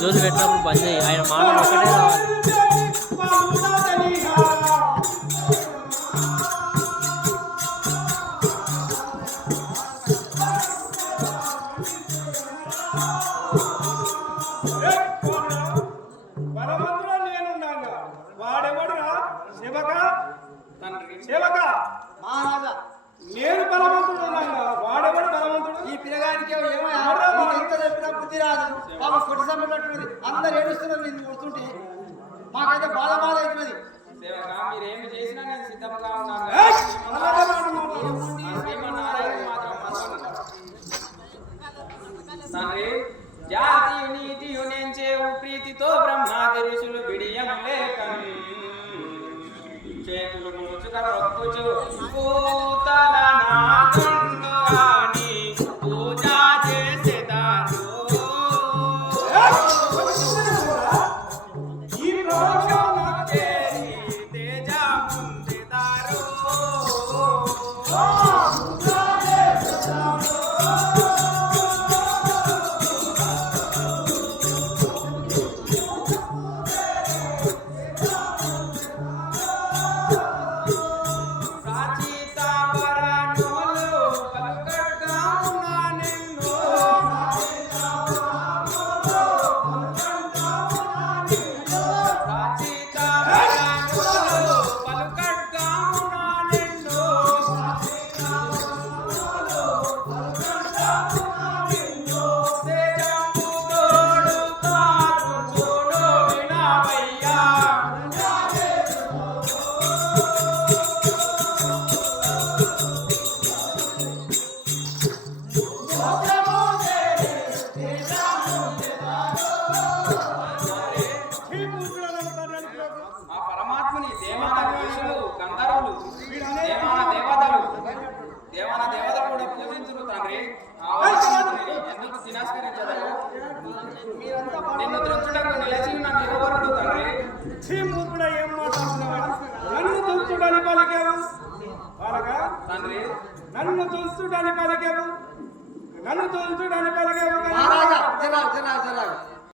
జోలు పెట్టినప్పుడు బంద్ చేయి. ఆయన మాటలు ఒకటే రావాలి. నేను బలవంతుడు వాడెవడు బలవంతుడు? ఈ పిల్లగానికి ఏమో ఎంత చెప్పినా బుద్ధి రాదు. పాప కొట్టి సమ్మెట్టుంది. అందరు ఏడుస్తున్నారు నిన్ను కొడుతుంటే. మాకైతే బాధ అవుతున్నది. మీరేమి చేసినా నేను సిద్ధంగా ఉన్నాను. తండ్రి జాతియు నీతియు నేంచేవు ప్రీతితో బ్రహ్మాది ఋషులు బిడియము లేక చేతులు ముచుక రొక్కుచు పూతల నాదుండు అని పూజా చేసేదారు. ఈ ప్రపంచంలో చేరి తేజ పొందేదారు. దేవాన దేవతలు కూడా పూజించును తండ్రి. ఎందుకు తిరస్కరించదరు? నిన్ను త్రుంచుటకు నిలిచి ఉన్న నిలవరుడు తండ్రి. మూర్ఖుడా ఏం మాట్లాడుతున్నావా? నన్ను తుంచుడని పలికేవు తండ్రి. నన్ను తుంచుడని పలికేవు. మహారాజా జరా జరా జరా